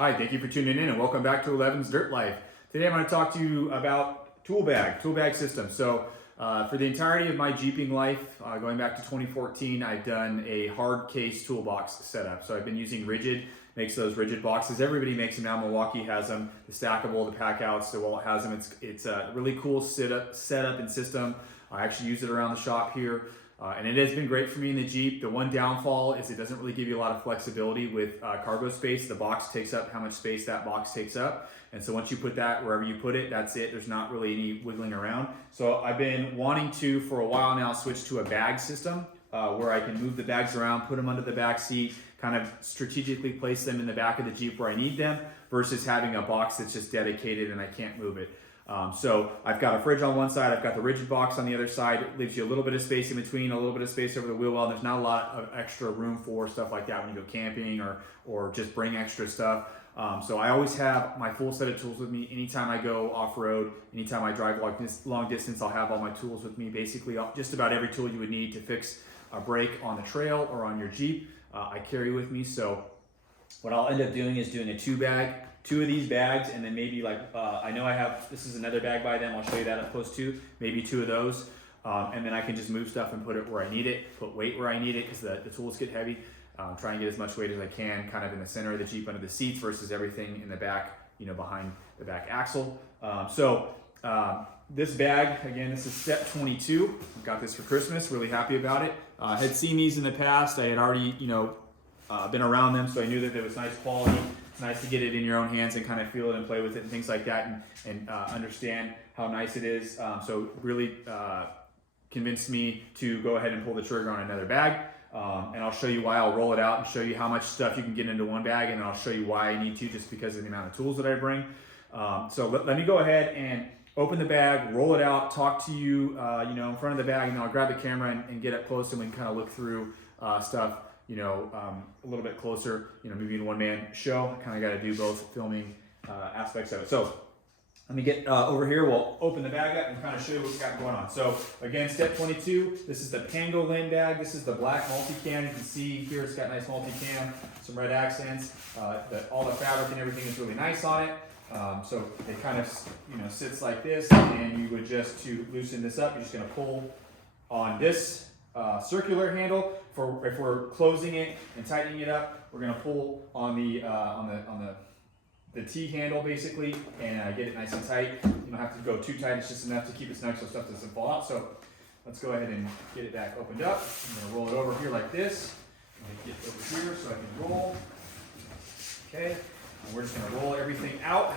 Hi, thank you for tuning in and welcome back to 11's Dirt Life. Today I'm going to talk to you about tool bag system. So for the entirety of my Jeeping life, going back to 2014, I've done a hard case toolbox setup. So I've been using Rigid, makes those rigid boxes. Everybody makes them now. Milwaukee has them, the stackable, the pack outs, so Quoll has them. It's a really cool setup and system. I actually use it around the shop here. And it has been great for me in the Jeep. The one downfall is it doesn't really give you a lot of flexibility with cargo space. The box takes up how much space that box takes up. And so once you put that wherever you put it, that's it. There's not really any wiggling around. So I've been wanting to, for a while now, switch to a bag system where I can move the bags around, put them under the back seat, kind of strategically place them in the back of the Jeep where I need them versus having a box that's just dedicated and I can't move it. So I've got a fridge on one side, I've got the rigid box on the other side. It leaves you a little bit of space in between, a little bit of space over the wheel well. There's not a lot of extra room for stuff like that when you go camping or just bring extra stuff. So I always have my full set of tools with me. Anytime I go off-road, anytime I drive long distance, I'll have all my tools with me. Basically, just about every tool you would need to fix a brake on the trail or on your Jeep, I carry with me. So what I'll end up doing is doing a two of these bags, and then maybe I know I have, this is another bag by them, I'll show you that up close too, maybe two of those, and then I can just move stuff and put it where I need it, put weight where I need it, because the tools get heavy. Try and get as much weight as I can kind of in the center of the Jeep under the seats versus everything in the back, behind the back axle. This bag, again, this is STEP22. I got this for Christmas, really happy about it. I had seen these in the past. I had already, been around them, so I knew that there was nice quality. It's nice to get it in your own hands and kind of feel it and play with it and things like that and understand how nice it is. So really convinced me to go ahead and pull the trigger on another bag. And I'll show you why. I'll roll it out and show you how much stuff you can get into one bag, and then I'll show you why I need to, just because of the amount of tools that I bring. So let me go ahead and open the bag, roll it out, talk to you, in front of the bag, and then I'll grab the camera and get up close and we can kind of look through stuff, a little bit closer, maybe in a one-man show. I kind of got to do both filming aspects of it. So let me get over here. We'll open the bag up and kind of show you what we've got going on. So again, STEP22, this is the Pangolin bag. This is the black multicam. You can see here it's got nice multicam, some red accents. All the fabric and everything is really nice on it. So it kind of sits like this, and you would just, to loosen this up, you're just going to pull on this circular handle. If we're closing it and tightening it up, we're going to pull on the T handle basically, and get it nice and tight. You don't have to go too tight, it's just enough to keep it snug so stuff doesn't fall out. So let's go ahead and get it back opened up. I'm going to roll it over here like this. Let me get over here so I can roll. Okay, and we're just going to roll everything out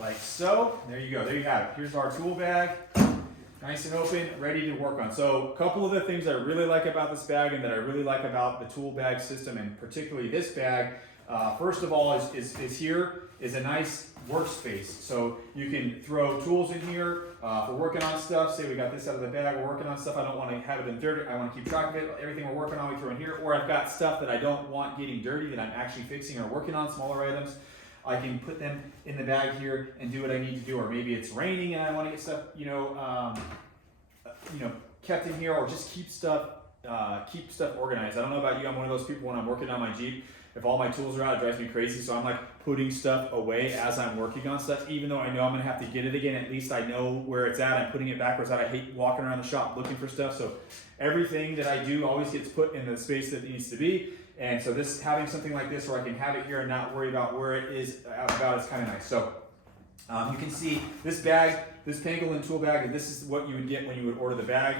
like so. There you go, there you have it. Here's our tool bag. Nice and open, ready to work on. So a couple of the things I really like about this bag and that I really like about the tool bag system, and particularly this bag, first of all, is here is a nice workspace. So you can throw tools in here for working on stuff. Say we got this out of the bag, we're working on stuff. I don't want to have it in dirty. I want to keep track of it. Everything we're working on, we throw in here. Or I've got stuff that I don't want getting dirty that I'm actually fixing or working on, smaller items. I can put them in the bag here and do what I need to do. Or maybe it's raining and I want to get stuff, kept in here, or just keep stuff organized. I don't know about you. I'm one of those people when I'm working on my Jeep, if all my tools are out, it drives me crazy. So I'm like putting stuff away as I'm working on stuff, even though I know I'm gonna have to get it again. At least I know where it's at. I'm putting it backwards out. I hate walking around the shop looking for stuff. So everything that I do always gets put in the space that it needs to be. And so this, having something like this where I can have it here and not worry about where it is about, is kind of nice. So you can see this bag, this Pangolin tool bag, this is what you would get when you would order the bag.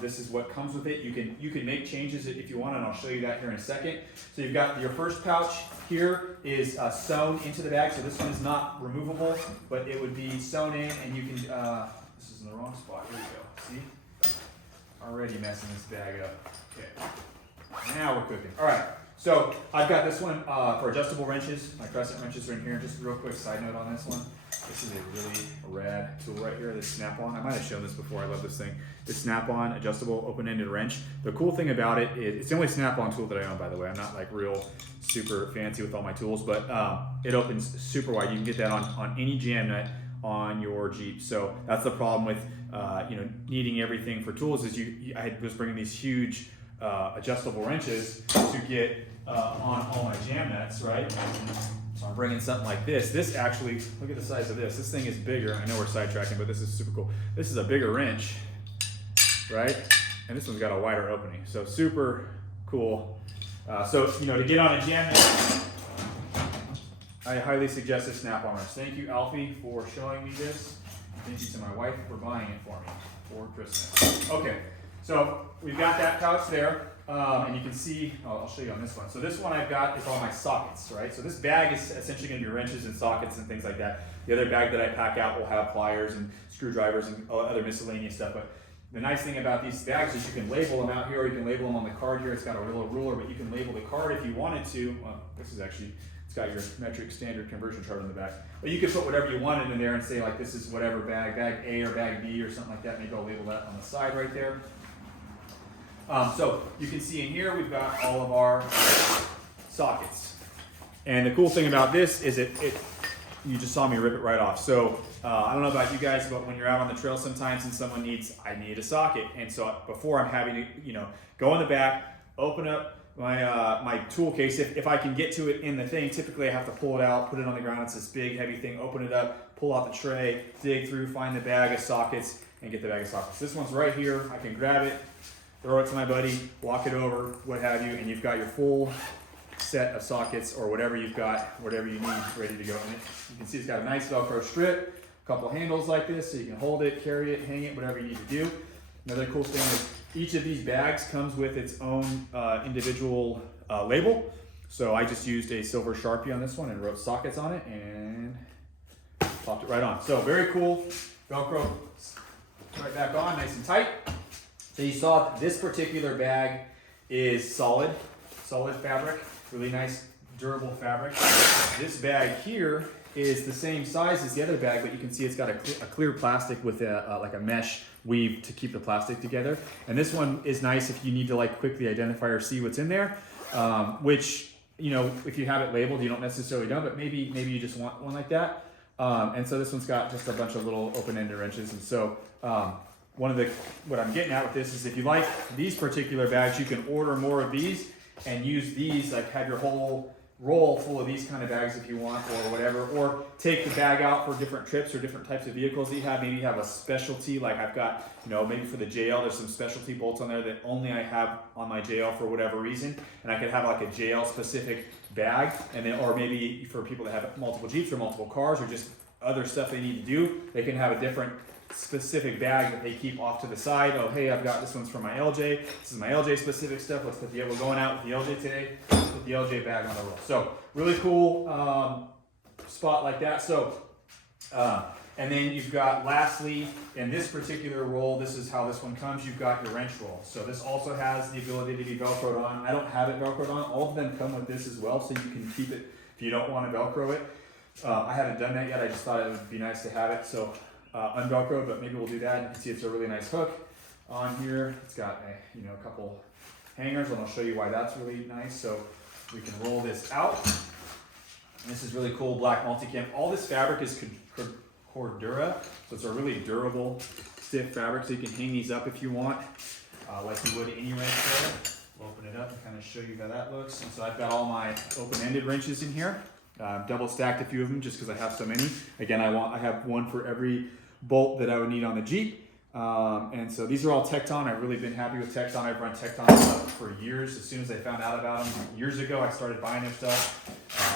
This is what comes with it. You can make changes if you want, and I'll show you that here in a second. So you've got your first pouch here is sewn into the bag. So this one is not removable, but it would be sewn in, and you can, this is in the wrong spot. Here we go. See? Already messing this bag up. Okay. Now we're cooking. All right. So I've got this one for adjustable wrenches. My crescent wrenches are in here. Just a real quick side note on this one. This is a really rad tool right here, this snap-on. I might have shown this before, I love this thing. This snap-on adjustable open-ended wrench. The cool thing about it is, it's the only snap-on tool that I own, by the way. I'm not like real super fancy with all my tools, but it opens super wide. You can get that on any jam nut on your Jeep. So that's the problem with needing everything for tools, is I was bringing these huge adjustable wrenches to get on all my jam nuts, right? bringing something like this. This actually, look at the size of this. This thing is bigger. I know we're sidetracking, but this is super cool. This is a bigger wrench, right? And this one's got a wider opening. So super cool. So, you know, to get on a jam, I highly suggest this snap-on wrench. Thank you, Alfie, for showing me this. Thank you to my wife for buying it for me for Christmas. Okay, so we've got that pouch there, and you can see, I'll show you on this one. So this one I've got is all my sockets, right? So this bag is essentially gonna be wrenches and sockets and things like that. The other bag that I pack out will have pliers and screwdrivers and other miscellaneous stuff. But the nice thing about these bags is you can label them out here, or you can label them on the card here. It's got a little ruler, but you can label the card if you wanted to. Well, this is actually, it's got your metric standard conversion chart on the back. But you can put whatever you wanted in there and say like this is whatever bag, bag A or bag B or something like that. Maybe I'll label that on the side right there. So you can see in here we've got all of our sockets. And the cool thing about this is you just saw me rip it right off. So I don't know about you guys, but when you're out on the trail sometimes and someone I need a socket. And so before I'm having to, you know, go in the back, open up my tool case. If I can get to it in the thing, typically I have to pull it out, put it on the ground. It's this big heavy thing, open it up, pull out the tray, dig through, find the bag of sockets and get the bag of sockets. This one's right here. I can grab it, throw it to my buddy, walk it over, what have you, and you've got your full set of sockets or whatever you've got, whatever you need ready to go in it. You can see it's got a nice Velcro strip, a couple handles like this so you can hold it, carry it, hang it, whatever you need to do. Another cool thing is each of these bags comes with its own individual label. So I just used a silver Sharpie on this one and wrote sockets on it and popped it right on. So very cool. Velcro right back on, nice and tight. So you saw this particular bag is solid fabric, really nice durable fabric. This bag here is the same size as the other bag, but you can see it's got a clear plastic with like a mesh weave to keep the plastic together. And this one is nice if you need to like quickly identify or see what's in there, which, you know, if you have it labeled, you don't necessarily know, but maybe you just want one like that. And so this one's got just a bunch of little open-ended wrenches. And so what I'm getting at with this is if you like these particular bags, you can order more of these and use these, like have your whole roll full of these kind of bags if you want or whatever, or take the bag out for different trips or different types of vehicles that you have. Maybe you have a specialty, like I've got, you know, maybe for the JL, there's some specialty bolts on there that only I have on my JL for whatever reason. And I could have like a JL specific bag, and then, or maybe for people that have multiple Jeeps or multiple cars or just other stuff they need to do, they can have a different specific bag that they keep off to the side. Oh, hey, I've got this one's for my LJ. This is my LJ specific stuff. Let's put we're going out with the LJ today. Let's put the LJ bag on the roll. So really cool spot like that. So, and then you've got lastly, in this particular roll, this is how this one comes. You've got your wrench roll. So this also has the ability to be Velcroed on. I don't have it Velcroed on. All of them come with this as well, so you can keep it if you don't want to Velcro it. I haven't done that yet. I just thought it would be nice to have it. So unvelcroed, but maybe we'll do that. You can see it's a really nice hook on here. It's got a couple hangers, and I'll show you why that's really nice. So we can roll this out. And this is really cool, black multicam. All this fabric is Cordura, so it's a really durable, stiff fabric. So you can hang these up if you want, like you would any wrench roller. We'll open it up and kind of show you how that looks. And so I've got all my open-ended wrenches in here. Double stacked a few of them just because I have so many. Again, I have one for every bolt that I would need on the Jeep. And so these are all Tecton. I've really been happy with Tecton. I've run Tecton stuff for years. As soon as I found out about them years ago, I started buying their stuff,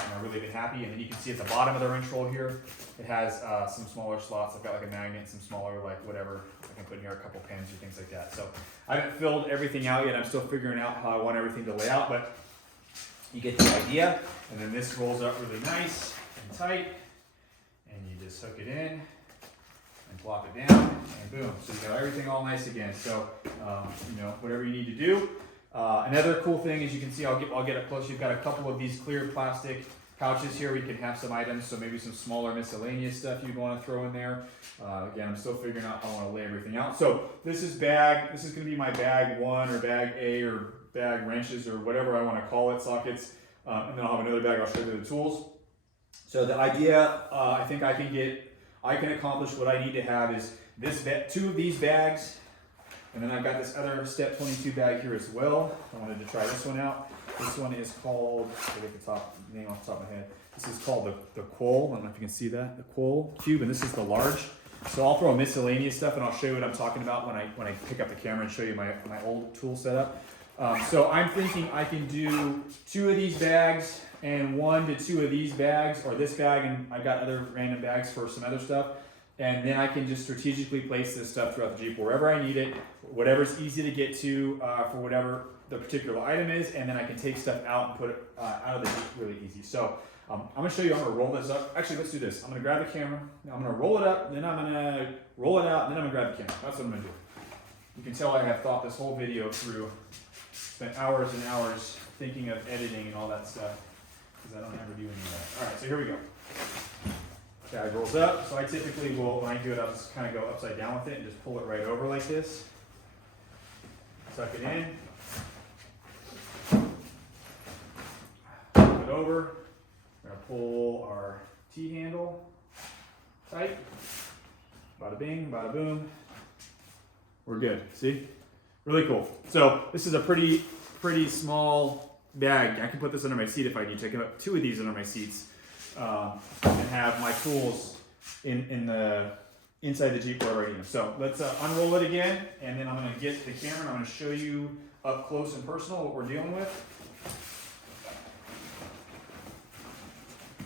and I've really been happy. And then you can see at the bottom of the wrench roll here, it has some smaller slots. I've got like a magnet, some smaller, like whatever. I can put in here a couple pins or things like that. So I haven't filled everything out yet. I'm still figuring out how I want everything to lay out, but you get the idea. And then this rolls up really nice and tight, and you just hook it in and plop it down, and boom. So you got everything all nice again. So whatever you need to do. Another cool thing is you can see, I'll get up close. You've got a couple of these clear plastic pouches here. We can have some items, so maybe some smaller miscellaneous stuff you want to throw in there. Again, I'm still figuring out how I want to lay everything out. So this is going to be my bag 1 or bag A or bag wrenches or whatever I want to call it, sockets. And then I'll have another bag I'll show you the tools. So the idea, I think I can accomplish what I need to have is 2 of these bags, and then I've got this other STEP22 bag here as well. I wanted to try this one out. This one is called, I get the name off the top of my head. This is called the Quoll. I don't know if you can see that, the Quoll cube, and this is the large. So I'll throw miscellaneous stuff, and I'll show you what I'm talking about when I pick up the camera and show you my old tool setup. So I'm thinking I can do 2 of these bags and 1 to 2 of these bags, or this bag, and I've got other random bags for some other stuff. And then I can just strategically place this stuff throughout the Jeep wherever I need it, whatever's easy to get to for whatever the particular item is, and then I can take stuff out and put it out of the Jeep really easy. So I'm gonna show you, I'm gonna roll this up. Actually, let's do this. I'm gonna grab the camera, I'm gonna roll it up, then I'm gonna roll it out, and then I'm gonna grab the camera. That's what I'm gonna do. You can tell I have thought this whole video through, spent hours and hours thinking of editing and all that stuff, because I don't ever do any of that. All right, so here we go. Bag rolls up, so I typically will, when I do it, I'll just kind of go upside down with it and just pull it right over like this. Suck it in. Pull it over. We're going to pull our T-handle tight. Bada bing, bada boom. We're good, see? Really cool. So this is a pretty small bag. I can put this under my seat if I need to. I can put 2 of these under my seats. And have my tools in the inside the Jeep wherever I need them. So let's unroll it again, and then I'm going to get the camera and I'm going to show you up close and personal what we're dealing with.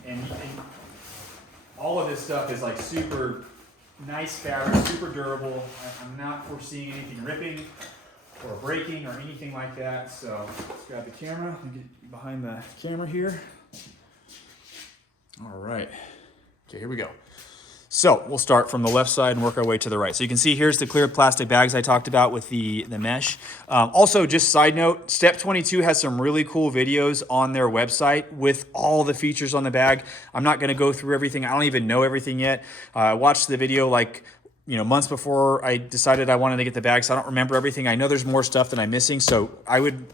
And all of this stuff is like super nice fabric, super durable. I'm not foreseeing anything ripping or breaking or anything like that. So let's grab the camera and get behind the camera here. All right, okay, here we go. So we'll start from the left side and work our way to the right. So you can see here's the clear plastic bags I talked about with the mesh. Also, just side note, STEP22 has some really cool videos on their website with all the features on the bag. I'm not gonna go through everything. I don't even know everything yet. I watched the video like, months before I decided I wanted to get the bag, so I don't remember everything. I know there's more stuff that I'm missing, so I would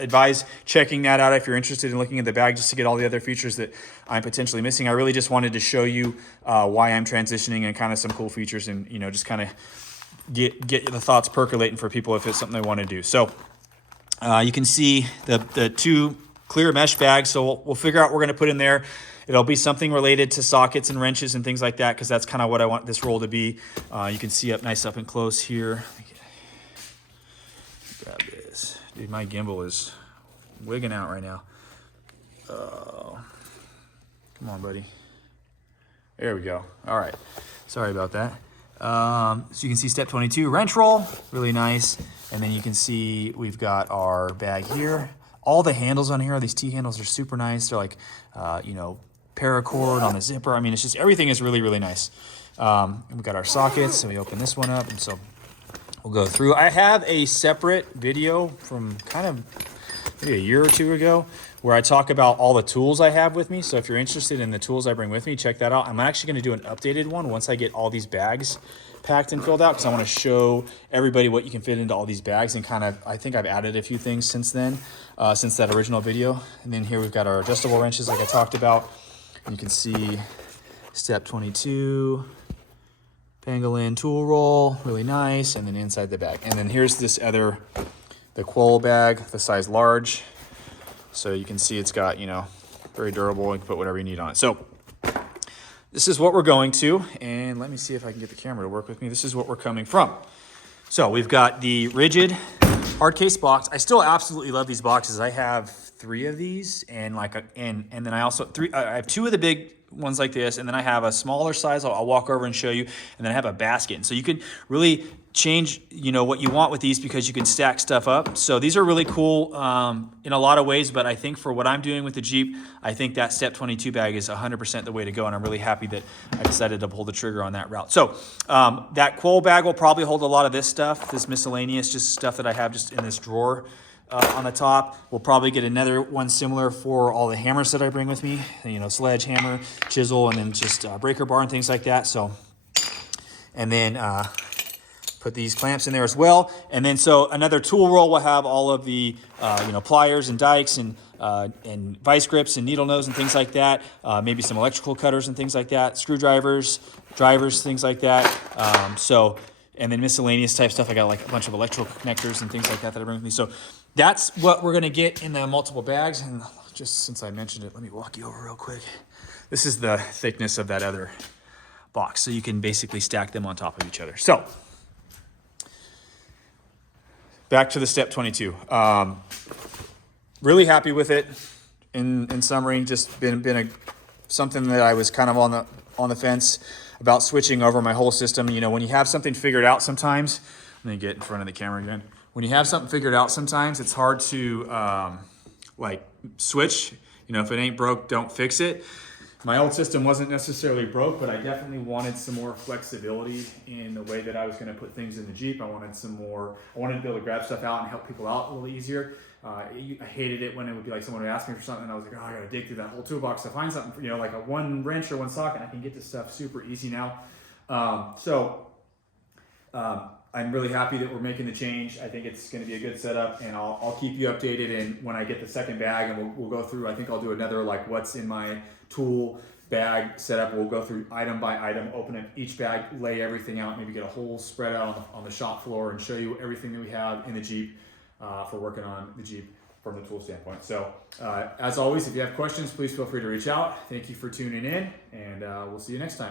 advise checking that out if you're interested in looking at the bag just to get all the other features that I'm potentially missing. I really just wanted to show you why I'm transitioning and kind of some cool features, and just kind of get the thoughts percolating for people if it's something they want to do. So you can see the 2 clear mesh bags, so we'll figure out what we're going to put in there. It'll be something related to sockets and wrenches and things like that, because that's kind of what I want this roll to be. You can see nice up and close here. Grab this. Dude, my gimbal is wigging out right now. Oh, come on, buddy. There we go. All right. Sorry about that. So you can see STEP22 wrench roll, really nice. And then you can see we've got our bag here. All the handles on here, these T-handles are super nice. They're like, paracord on the zipper. I mean, it's just, everything is really, really nice. We've got our sockets, so we open this one up, and so we'll go through. I have a separate video from kind of maybe a year or 2 ago where I talk about all the tools I have with me. So if you're interested in the tools I bring with me, check that out. I'm actually going to do an updated one once I get all these bags packed and filled out, because I want to show everybody what you can fit into all these bags, and kind of, I think I've added a few things since then, since that original video. And then here we've got our adjustable wrenches like I talked about. You can see STEP22 Pangolin tool roll, really nice, and then inside the bag. And then here's this other, the Quoll bag, the size large. So you can see it's got, very durable. You can put whatever you need on it. So this is what we're going to, and let me see if I can get the camera to work with me. This is what we're coming from. So we've got the rigid hard case box. I still absolutely love these boxes. I have 3 of these, and and then I also I have 2 of the big ones like this, and then I have a smaller size. I'll walk over and show you, and then I have a basket. And so you can really change what you want with these, because you can stack stuff up. So these are really cool in a lot of ways, but I think for what I'm doing with the Jeep, I think that STEP22 bag is 100% the way to go, and I'm really happy that I decided to pull the trigger on that route. So that Quoll bag will probably hold a lot of this stuff, this miscellaneous, just stuff that I have just in this drawer on the top. We'll probably get another one similar for all the hammers that I bring with me, sledgehammer, chisel, and then just breaker bar and things like that. So, and then put these clamps in there as well. And then so another tool roll will have all of the pliers and dikes and vice grips and needle nose and things like that. Maybe some electrical cutters and things like that, screwdrivers, drivers, things like that. And then miscellaneous type stuff. I got like a bunch of electrical connectors and things like that I bring with me. So that's what we're gonna get in the multiple bags. And just since I mentioned it, let me walk you over real quick. This is the thickness of that other box. So you can basically stack them on top of each other. So back to the STEP22. Really happy with it. In summary, just been something that I was kind of on the fence about switching over my whole system. You know, when you have something figured out sometimes, let me get in front of the camera again. When you have something figured out sometimes, it's hard to like switch. You know, if it ain't broke, don't fix it. My old system wasn't necessarily broke, but I definitely wanted some more flexibility in the way that I was going to put things in the Jeep. I wanted to be able to grab stuff out and help people out a little easier. I hated it when it would be like someone would ask me for something and I was like, oh, I gotta dig through that whole toolbox to find something, you know, like a one wrench or one socket. I can get this stuff super easy now. I'm really happy that we're making the change. I think it's gonna be a good setup, and I'll keep you updated. And when I get the second bag, and we'll go through, I think I'll do another like what's in my tool bag setup. We'll go through item by item, open up each bag, lay everything out, maybe get a whole spread out on the shop floor and show you everything that we have in the Jeep. For working on the Jeep from the tool standpoint. So as always, if you have questions, please feel free to reach out. Thank you for tuning in, and we'll see you next time.